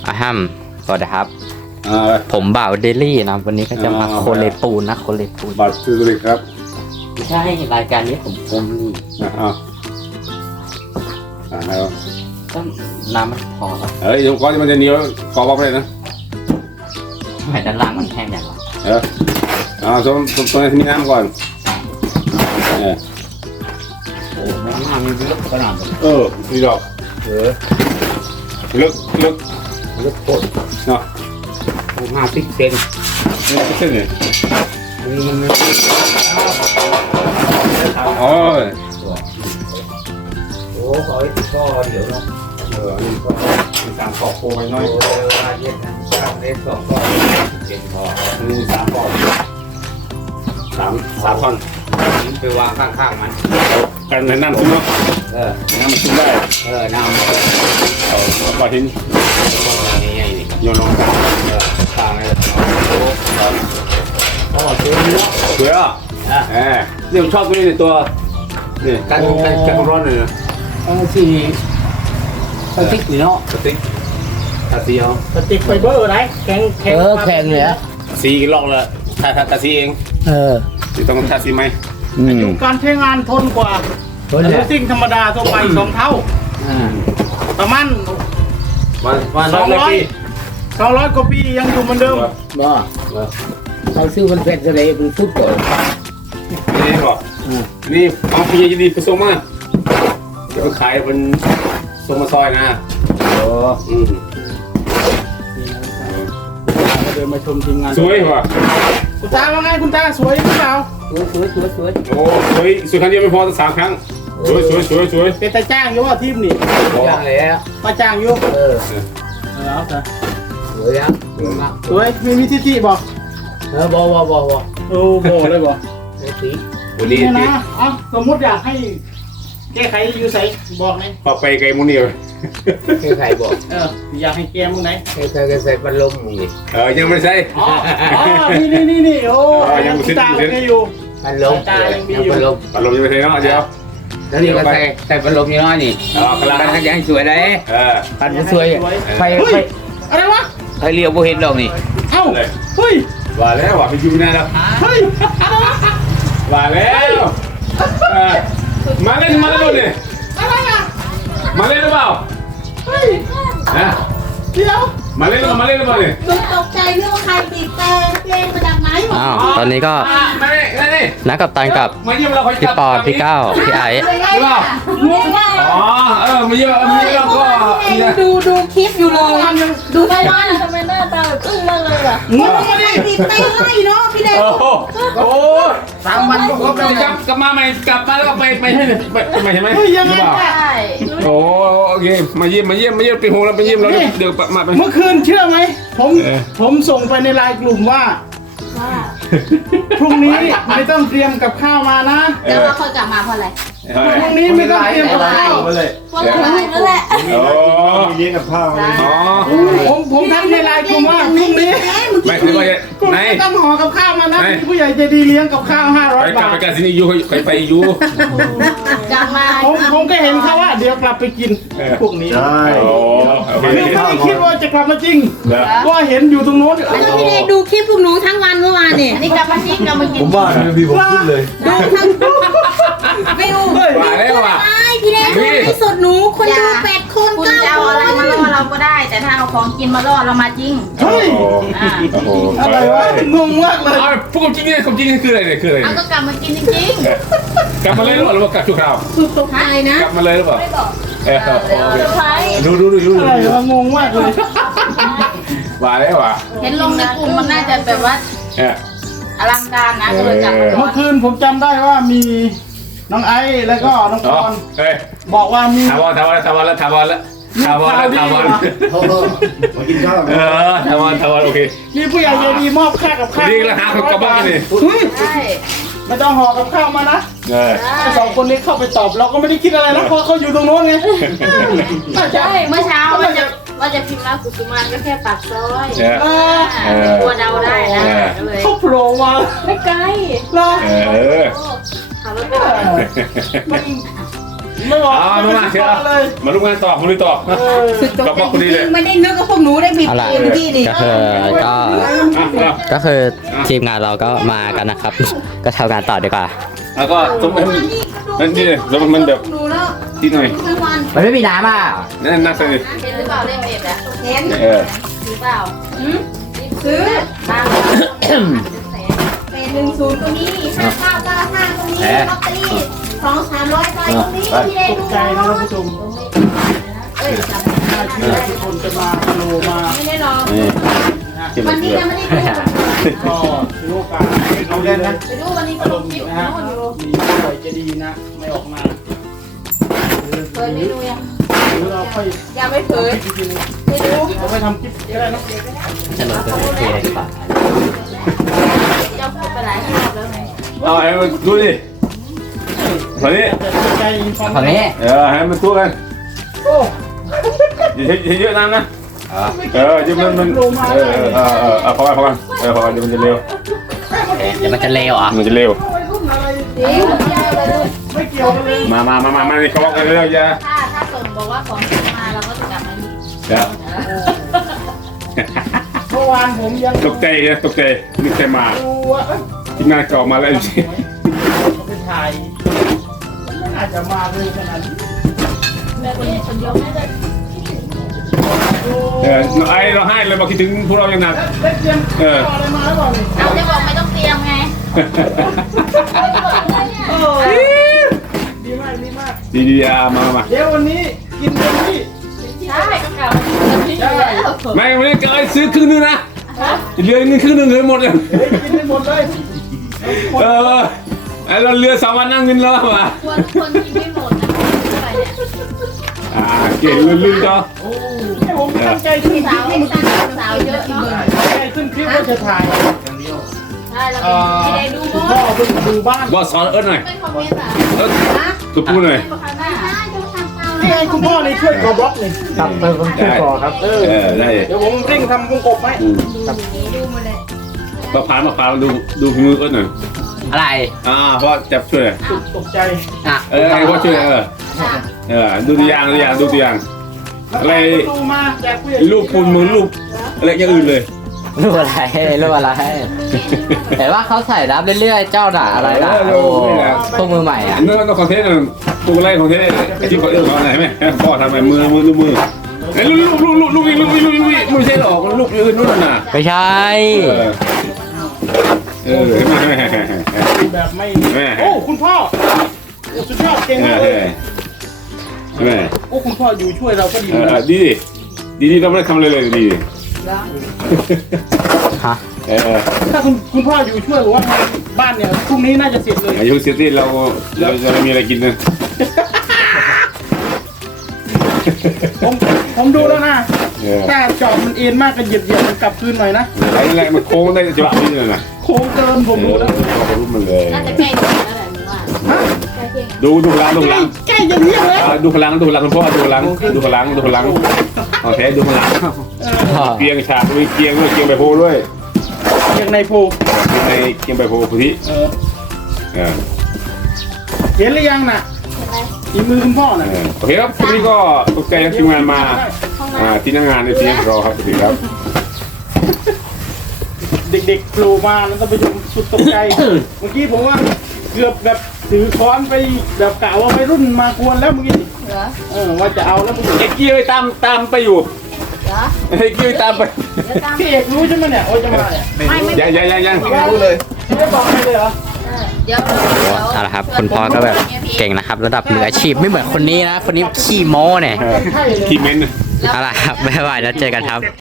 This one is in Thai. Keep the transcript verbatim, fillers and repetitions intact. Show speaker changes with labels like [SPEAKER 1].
[SPEAKER 1] อาฮัมสวัสดีครับผมบ่าวเดลี่นะวันนี้ก็จะมาโคเลปูนนะโคเลปูน
[SPEAKER 2] บัตรซื้อเลยครับ
[SPEAKER 1] ไม่ใช่รายการนี้ผมผมนี่
[SPEAKER 2] อ่าอ่าอ่าแล้ว
[SPEAKER 1] ก็น้ำมันพอครับ
[SPEAKER 2] เฮ้ยเดี๋ยวก้อนมันจะเหนียวกรอบไปเลยนะ
[SPEAKER 1] ทำไมด้านล่างมันแห้งอย่างไร
[SPEAKER 2] เอออ่าส่วนส่วนตัวนี้น้ำก่อนเออ
[SPEAKER 1] โอ้น้ำมันลึกขนาดนี้
[SPEAKER 2] เออดีดอกเออลึกลึก
[SPEAKER 1] ลึกโคตร
[SPEAKER 2] เนาะ
[SPEAKER 1] ห้าสิบเซน
[SPEAKER 2] นี่ก็เส้นเนี่ย
[SPEAKER 1] มันมัน
[SPEAKER 2] โอ้ย
[SPEAKER 1] โอ้ขอก็เดี๋ยวเนาะ
[SPEAKER 2] เออนี่ก็มีสามขอบโค้งไปน้อย
[SPEAKER 1] โอ้ยเย็นนะสามเมตรสองก็เป็นพอ
[SPEAKER 2] นี่สามขอบสามสามท่อน
[SPEAKER 1] ไปวางข้างๆมัน
[SPEAKER 2] กันในน้ำซุปเนาะ
[SPEAKER 1] เออ
[SPEAKER 2] น้ำมันซุปได้
[SPEAKER 1] เออน้ำ
[SPEAKER 2] เอาก้อนหิน
[SPEAKER 1] ง่ายๆนี่
[SPEAKER 2] โยนลงกลาง
[SPEAKER 1] เออตางเลยโอ้สวยเนาะ
[SPEAKER 2] สวยอ่ะเออนี่ผมชอบตัวนี้ในตัวนี่กันกันกันร้อนเลยนะ
[SPEAKER 1] เออสีสติ๊กเนาะ
[SPEAKER 2] สติ๊กทาสีเอา
[SPEAKER 1] สติ๊กไฟเบอร์ไรแข็งแข็งเออแข็งเลยอะ
[SPEAKER 2] สีกี่ลอกเลยทาทาทาสีเอง
[SPEAKER 1] เออ
[SPEAKER 2] ต้องทาสีไหม
[SPEAKER 3] อยู่การใช้งานทนกว่าสติ๊กธรรมดาทั่วไปสองเท่าประมาณ
[SPEAKER 2] วันวัน
[SPEAKER 3] สองร้อยสองร้อยกว่าปียังอยู่เหมือนเดิม
[SPEAKER 1] บ่เขาซื้อมันเป็นอะไรเป็นฟุตบอล
[SPEAKER 2] นี่บอกนี่เอาพี่ยินดีไปส่งมาจะไปขายเป็นส่งมาซอยนะ
[SPEAKER 1] โอ้
[SPEAKER 2] อืม
[SPEAKER 3] เดินมาชมทีมงาน
[SPEAKER 2] สวยว่ะ
[SPEAKER 3] คุณตาว่าไงคุณตาสวยหรือเปล่า
[SPEAKER 1] สวยสวยสวยสวย
[SPEAKER 2] โอ้สวยสวยครั้งเดียวไม่พอตั้งสามครั้งสวยสวยสวยสวย
[SPEAKER 3] เป็นตาจ้างอยู่ว่าทีมนี่
[SPEAKER 1] จ้างแล้ว
[SPEAKER 3] ตาจ้างอยู่
[SPEAKER 1] เออ
[SPEAKER 3] แล้วจ้ะ
[SPEAKER 1] สวยอ่ะ
[SPEAKER 3] สวยมีมีทิฏฐิบอก
[SPEAKER 1] เออบอกบอกบอกบอก
[SPEAKER 3] โอ้โหเลยบอก
[SPEAKER 1] สี
[SPEAKER 3] นี่นะอ๋อสมมติอยากให้แก้ไขอยู่ใส่บอกไง
[SPEAKER 2] ปรับไปไกลมุนีเลย
[SPEAKER 1] แก้ไขบอก
[SPEAKER 3] เอออยากให้แก้มุงไหน
[SPEAKER 1] แก้ไขก็ใส่พัดลมนี่
[SPEAKER 2] เออยังไม่ใช่
[SPEAKER 3] อ๋อนี่นี่นี่นี่โอ้ยังตาไม่อยู่
[SPEAKER 1] พัดลม
[SPEAKER 3] ตายังมีอยู่
[SPEAKER 2] พัดลมพัดลมยังไม่ใช่เนาะเดี๋ยว
[SPEAKER 1] แล้วนี่ก็ใส่ใส่พัดลมนี่น้อยนี่
[SPEAKER 2] อ๋อกำลัง
[SPEAKER 1] ให้ให้สวยได้
[SPEAKER 2] เออ
[SPEAKER 1] พัดสวยไฟไฟ
[SPEAKER 3] อะไรวะ
[SPEAKER 1] ไฟเลี้ยวโบเห็นดอกนี่
[SPEAKER 3] เอ้าเฮ้ย
[SPEAKER 2] ว่าแล้วว่าไปอยู่แน่แล้ว
[SPEAKER 3] เฮ้ย
[SPEAKER 2] ว่าแล้วมาเล่นมาเล่นเลย
[SPEAKER 3] อะไรอ่ะ
[SPEAKER 2] มาเล่นหรือเปล่า
[SPEAKER 3] เฮ้ย
[SPEAKER 2] นะ
[SPEAKER 3] เดี๋ยว
[SPEAKER 2] มาเล่นมาเล่นหรือเปล่าเนี่ย
[SPEAKER 4] ตกใจเรื่องใครติดแต่เพลงมาจากไหน
[SPEAKER 1] อ้าวตอนนี้ก็นักกับตันกับพี่ปอพี่ก้าวพี่ไอ้
[SPEAKER 2] หรือเปล่าอ๋อเออมาเยอะมาเยอะก็
[SPEAKER 4] ดูดูคลิปอยู่เลยดูไปบ้านทำไมหน้าตาแบบอึ้งมากเลยอ่ะมึงมาดิติดเต้นไล่เนาะพี่เด็ก
[SPEAKER 2] โอ้โหสามวันก็กลับกลับมาใหม่กลับมาแล้วก็ไปไปไปไปใช่ไหม
[SPEAKER 3] ยังไง
[SPEAKER 2] โอ้โอเคมาเยี่ยมมาเยี่ยมมาเยี่ยมไปโฮแล้วไปเยี่ยมเราเดี๋ยวมาไป
[SPEAKER 3] เมื่อคืนเชื่อไหมผมผมส่งไปในไลน์กลุ่มว่าพรุ่งนี้ไม่ต้องเตรียมกับข้าวมานะ
[SPEAKER 4] แต่ว่าเขากลับมาเพราะอะไร
[SPEAKER 3] พรุ่งนี้ไม่ต้องเตรียมกับข้าว
[SPEAKER 4] เพราะอะไรนั่นแหละ
[SPEAKER 2] โอ้
[SPEAKER 3] เยอะกับข้าวอ๋อผมผมทักในไลน์กลุ่มว่าพรุ่งนี้
[SPEAKER 2] ไม่ไม่ไม่
[SPEAKER 3] ไม่ต้องห่อกับข้าวมานะผู้ใหญ่จะดีเลี้ยงกับข้าวห้าร้อยบาท
[SPEAKER 2] ไปกันสินี่ยูไปไปยู
[SPEAKER 4] กลับมา
[SPEAKER 3] ผมผมก็เห็นเขาว่าเดี๋ยวกลับไปกินพวกนี้ใช่ไม่ได้คิดว่าจะกลับมาจริงก็เห็นอยู่ตรงโน้น
[SPEAKER 4] แล้วพี่เด็กดูคลิปพวกหนูทั้งวันเมื่อวานนี่อันนี้กลับมาจริงกลับมากิน
[SPEAKER 5] ผมว่าพี่ผมขึ้นเลย
[SPEAKER 4] ดูทั้งไม่ดู
[SPEAKER 2] ว่าแล้วว่ะ
[SPEAKER 4] พี่เด็กที่สุดหนูคนดูแปดคนคุณจะเอาอะไรมาล่อเราก็ได้แต่ถ้าเอาของกินมาล่อเรามาจริง
[SPEAKER 3] เฮ้ยอะไรวะงงมากเลย
[SPEAKER 2] พวกจริงเนี่ยความจริงคืออะไรเนี่ยคืออะไร
[SPEAKER 4] เอาก็กลับมากินจริง
[SPEAKER 2] ๆกลับมาเลยหรือเปล่าหรือว่ากลับชั่วคราว
[SPEAKER 4] คือตกใจนะ
[SPEAKER 2] กลับมาเลยหรือเปล่า
[SPEAKER 4] ไม่บอก
[SPEAKER 2] เออ
[SPEAKER 4] เซอร์ไพรส์
[SPEAKER 2] ดูดูดูดู
[SPEAKER 3] อะไรวะงงมากเลย
[SPEAKER 2] ว่าแล้วว่ะ
[SPEAKER 4] เห็นลงในกลุ่มมันน่าจะแบบว่าอลังการนะก็เลยกลับมา
[SPEAKER 3] เมื่อคืนผมจำได้ว่ามีน้องไอซ์แล้วก็น้องปอนบอกว่ามี
[SPEAKER 2] ทาวอนทาวอนทาวอนแล้วทาวอนแล้วทาวอนแล้วทาวอน
[SPEAKER 5] มากินข้าว
[SPEAKER 2] เออทาวอนทาวอนโอเค
[SPEAKER 3] มีผู้ใหญ่ใจดีมอบค่ากับข้าว
[SPEAKER 2] นี่ราคาเขากระบอกนี่
[SPEAKER 4] ใช่
[SPEAKER 3] ไม่ต้องห่อกับข้าวมานะสองคนนี้เข้าไปตอบเราก็ไม่ได้คิดอะไรนะเพราะเขาอยู่ตรงโน้นไง
[SPEAKER 4] ใช่เมื่อเช้าว่าจะว่าจะพิมพ์รักกุสุมานก็แค่ปากซอยกลัวเดาได้นะเลย
[SPEAKER 3] เขาโผล่มา
[SPEAKER 4] ไม่ไกล
[SPEAKER 3] หรอ
[SPEAKER 2] เออ
[SPEAKER 4] ขับรถไป
[SPEAKER 3] ไม่บอก
[SPEAKER 2] อ๋อมามาเชียว
[SPEAKER 3] เลย
[SPEAKER 2] มาลุกงานต่อมาลุยต่อ
[SPEAKER 3] เออ
[SPEAKER 2] กับพ่อคนนี้เลย
[SPEAKER 6] ไม่ได้นึกว่าพวกหนูได้บิด
[SPEAKER 1] อะไร
[SPEAKER 6] เองที่นี่
[SPEAKER 1] ก็คือก็
[SPEAKER 2] อ่ะ
[SPEAKER 1] ก็คือทีมงานเราก็มากันนะครับ ก็ทำงานต่อดีกว่า
[SPEAKER 2] แล้วก็ต้มให้มันนั่นนี่เลยแล้วมันแบบ
[SPEAKER 6] หนูแล้ว
[SPEAKER 2] ที่หน่อย
[SPEAKER 6] ทั้งวัน
[SPEAKER 1] มันไม่มีน้ำอ่ะ
[SPEAKER 2] นั่นน่าใส่
[SPEAKER 4] เห็นหรือเปล่าเล่นเบ็ดอ่ะ
[SPEAKER 6] เห็น
[SPEAKER 2] เออ
[SPEAKER 4] หรือเปล่า
[SPEAKER 6] ซื้อ
[SPEAKER 4] บ้าง
[SPEAKER 6] เป็นหนึ่งศูนย์ตรงนี้ห้าเก้าเก้าห้าตรงนี้ลอตเตอรี่สองสามร้อยใบตรงนี้ที่ได้
[SPEAKER 3] ต
[SPEAKER 6] ดู
[SPEAKER 3] กใจนะท่านผู้ชม
[SPEAKER 4] เอ้ยจำไม่
[SPEAKER 3] น่า
[SPEAKER 4] ได้
[SPEAKER 3] เชื่อทุกคนจะมาโลมา
[SPEAKER 4] ไม่ได้ลอง
[SPEAKER 2] นี่กิน
[SPEAKER 6] วัน
[SPEAKER 2] เก
[SPEAKER 6] นี้
[SPEAKER 2] ลือ
[SPEAKER 6] ยังไม่ได้ดู
[SPEAKER 3] ก็ถือโอกาสให้เขาเล่นนะ
[SPEAKER 4] ไปดูวันนี้ก็ลงคลิป
[SPEAKER 3] นะ
[SPEAKER 4] นะ
[SPEAKER 3] ฮะมีป่วยจะดีนะ ไม่ออกมา
[SPEAKER 4] เคยไม่ดูยัง
[SPEAKER 3] หรือเราค่อย
[SPEAKER 4] ยังไม่เคย
[SPEAKER 3] จริง
[SPEAKER 4] ไม่ดู
[SPEAKER 3] ๆเราไปทำคลิปก็ได้นะ
[SPEAKER 1] จะลงตัวเทดีกว่า
[SPEAKER 4] เจ้าพูดไปหลายรอบแล้วไง
[SPEAKER 2] เอาให้มันดูดิตอนนี้
[SPEAKER 3] แต่ใจความ
[SPEAKER 1] ตอนนี้
[SPEAKER 2] เออให้มันตู้กัน
[SPEAKER 3] โอ้
[SPEAKER 2] อย่าใช้เยอะน้ำนะเออเดี๋ยวมันมันเออเออเออเออเออพอกันพอกันเออพอกันเดี๋ยวมันจะเร็ว
[SPEAKER 1] เดี๋ยวมันจะเลวเหรอ่ะ
[SPEAKER 2] มันจะเร็ว
[SPEAKER 3] วัยรุ่นอะไร
[SPEAKER 4] จริงไม่เอาเลย
[SPEAKER 3] ไม่เกี่ยวกันเลย
[SPEAKER 2] มามามามามานี่เขาบอกกันเร็วอย่า
[SPEAKER 4] ถ้าถ้าส่งบอกว่าของส่งมาเราก็จะกลับมาอีก
[SPEAKER 2] เดี๋ยว
[SPEAKER 3] เมื่อวานผมยัง
[SPEAKER 2] ตกใจนะตกใจนึกใจมา
[SPEAKER 3] ดูว่าเอ้ย
[SPEAKER 2] ทีมงานก็ออกมาแล้วสิ
[SPEAKER 3] เขาไปถ่ายไม่น่าจะมาเลยขนาดนี้
[SPEAKER 4] แม่คนนี้คนเดียวไม่ได้
[SPEAKER 2] เออไอเราให้เลยบอกคิดถึงพวกเราอย่างหนัก
[SPEAKER 3] ได้เตรียมอะไรมาหรือเปล่าเนี่ย
[SPEAKER 4] เอาจะบอกไม่ต้องเตรียมไง
[SPEAKER 3] โอ้ดีมากดีมาก
[SPEAKER 2] ดีดีอ่ะมามา
[SPEAKER 3] เดี๋ยววันนี้กินเต็มที่
[SPEAKER 4] ใช่ก็กลับมาที่แล้ว
[SPEAKER 2] ไม่ไม่ได้ไอซื้อครึ่งนึงนะเหลือเงินครึ่งนึงเหลือหมดเลย
[SPEAKER 3] เฮ้ยกินให้หมดเลย
[SPEAKER 2] เออไอเราเหลือสามวันนั่งเงินแล้วมา
[SPEAKER 4] ควรควรกินไม่หมดนะเท่าไหร่เนี่ย
[SPEAKER 2] อ่าเก่งลื่นๆจ้ะ
[SPEAKER 3] โอ้ให้ผมตั้งใจขึ้นค
[SPEAKER 4] สา
[SPEAKER 3] ลิ
[SPEAKER 4] ว
[SPEAKER 3] ป
[SPEAKER 4] ไอ้สาวสาวเยอะเนาะ
[SPEAKER 3] ตั้งใจขึ้นคลิปว่าจะถ่าย
[SPEAKER 4] ใช่แล้ว
[SPEAKER 3] เอ่
[SPEAKER 4] ก็
[SPEAKER 3] อ
[SPEAKER 4] ไม่ได้ดูหม
[SPEAKER 3] พ่อ
[SPEAKER 4] ด
[SPEAKER 3] เพิ่งดูบ้าน
[SPEAKER 2] บอสสอนเอิร์ธหน่อย
[SPEAKER 4] ไม่คอมเมนต์อ่ะ
[SPEAKER 2] เอิร์ธตัวพูดหน่อย
[SPEAKER 4] ไม่บอกหน้า
[SPEAKER 3] นี่ไงคุณพ่อนี่ช่วยกอบล็อกนี่ครับไปผมช่วยกอครับเออ
[SPEAKER 2] เออได้
[SPEAKER 3] เดี๋ยวผมเร่งทำวงกบไหม
[SPEAKER 4] ดูมาเลย
[SPEAKER 2] มาพานมาพานดูดูฝีมือเอิร์ธหน่อย
[SPEAKER 1] อะไร
[SPEAKER 2] อ่าพ่อจับช่วยหน่อย
[SPEAKER 3] ตกใจ
[SPEAKER 1] อ่ะ
[SPEAKER 2] เออให้พ่อช่วยเออเออดูตัวอย่างดูตัวอย่างดูตัวอย่าง อะไร
[SPEAKER 3] ดูมาแจกผู้ใหญ่
[SPEAKER 2] ลูกปูนมือลูกอะไรอย่างอื่นเลย
[SPEAKER 1] รูปอะไรรูปอะไรเห็นว่าเขาใส่รับเรื่อยๆ เจ้าด่าอะไรด่าโอ้พวกมือใหม่อ่ะ
[SPEAKER 2] อันนั้นต้องคอนเทนต์ตัวอะไรคอนเทนต์ที่เขาเอื้อเขาไหนไหมพ่อทำไมมือมือลูกมือไอ้ลูกลูกลูกลูกลูกลูกลูกลูกไม่ใช่หรอกลูกอื่นนู่นน่ะ
[SPEAKER 1] ไม่ใช่
[SPEAKER 2] เออเออเห็นไหม
[SPEAKER 3] แบบไม่
[SPEAKER 2] แม่
[SPEAKER 3] โอ้คุณพ่อโอ้สุดยอดเก่ง
[SPEAKER 2] เอ
[SPEAKER 3] มาก
[SPEAKER 2] อ
[SPEAKER 3] เลย
[SPEAKER 2] แม่
[SPEAKER 3] โอ้คุณพ่ออยู่ช่วยเราก็ดี
[SPEAKER 2] เอ
[SPEAKER 3] นะ
[SPEAKER 2] อดีดีดีเราไม่ได้ทำอะไรเลยดี
[SPEAKER 1] ฮะ
[SPEAKER 2] เออ
[SPEAKER 3] ถ้าคุณคุณพ่ออยู่ช่วยผมว่าบ้านเนี่ยพรุ่งนี้น่าจะเสร็จเลย
[SPEAKER 2] อายุเสียที่เราเราจะไม่มีอะไรกินนะ
[SPEAKER 3] ผมผมดูแล้วนะ
[SPEAKER 2] เออ
[SPEAKER 3] ถ้าจอบมันเอ็นมากก็เหยียบเหยียบมันกลับคืนหน่อยนะ
[SPEAKER 2] ไอ้แรกมันโค้งได้จังหวะนี้เลยนะ
[SPEAKER 3] โค้งเกินผมดูแล้ว
[SPEAKER 2] เขารู้มันเลย
[SPEAKER 4] น่าจะใกล้ถึงแล้วแหละหนูว่าใกล้เที่ยง
[SPEAKER 2] ดูดูพลังดูพ
[SPEAKER 3] ใกล้
[SPEAKER 2] ลัง
[SPEAKER 3] ใกล้จะเที่ยงแล้ว
[SPEAKER 2] ดูพลังดูพลังคุณพ่อดูพลังดูพลังดูพลังโอเคดูพลังเกียงฉากมีเกียงด้วยเกียงใบโพด้วย
[SPEAKER 3] อย่างในโพ
[SPEAKER 2] ในเกียงใบโพพุทธิ
[SPEAKER 3] เออ
[SPEAKER 2] เออ
[SPEAKER 3] เห็นหรือยังน่ะอีมือคุณพ่อน่ะ
[SPEAKER 2] โอเคครับวันนี้ก็ตกใจทีมงานมาอ่าที่นั่งงานในที่รอครับสวัสดีครับ
[SPEAKER 3] เด็กๆโผล่มาแล้วก็ไปชมสุดตกใจ เมื่อกี้ผมว่าเกือบแบบถือค้อนไปแบบกล่าวว่าไปรุ่นมากวนแล้วเมื่อกี้
[SPEAKER 4] เหรอ
[SPEAKER 3] เออว่าจะเอาแล้วเมื่อกี้
[SPEAKER 2] เอ็กกี้ไปตามตามไปอยู่
[SPEAKER 4] เหรอ
[SPEAKER 2] เอ็กกี้ไปตามไป
[SPEAKER 4] เดี๋ยวตาม
[SPEAKER 3] พี่เอกรู้ใช่ไหมเนี่ยโอ้ยจะมาเนี่ย
[SPEAKER 4] ไม่ไม่
[SPEAKER 2] ยังยังยังยัง
[SPEAKER 3] ไม่รู้เลยไม่ได้บอกใครเลยเหรอ
[SPEAKER 4] เดี๋ยวเดี๋ยว
[SPEAKER 1] เอาละครับคุณพ่อก็แบบเก่งนะครับ ระดับมืออาชีพไม่เหมือนคนนี้นะ คนนี้ขี้โม้เนี่ย
[SPEAKER 3] ใช่เลย
[SPEAKER 2] ทีมเมนต์
[SPEAKER 1] เอาละครับบ๊ายบายแล้วเจอกันครับ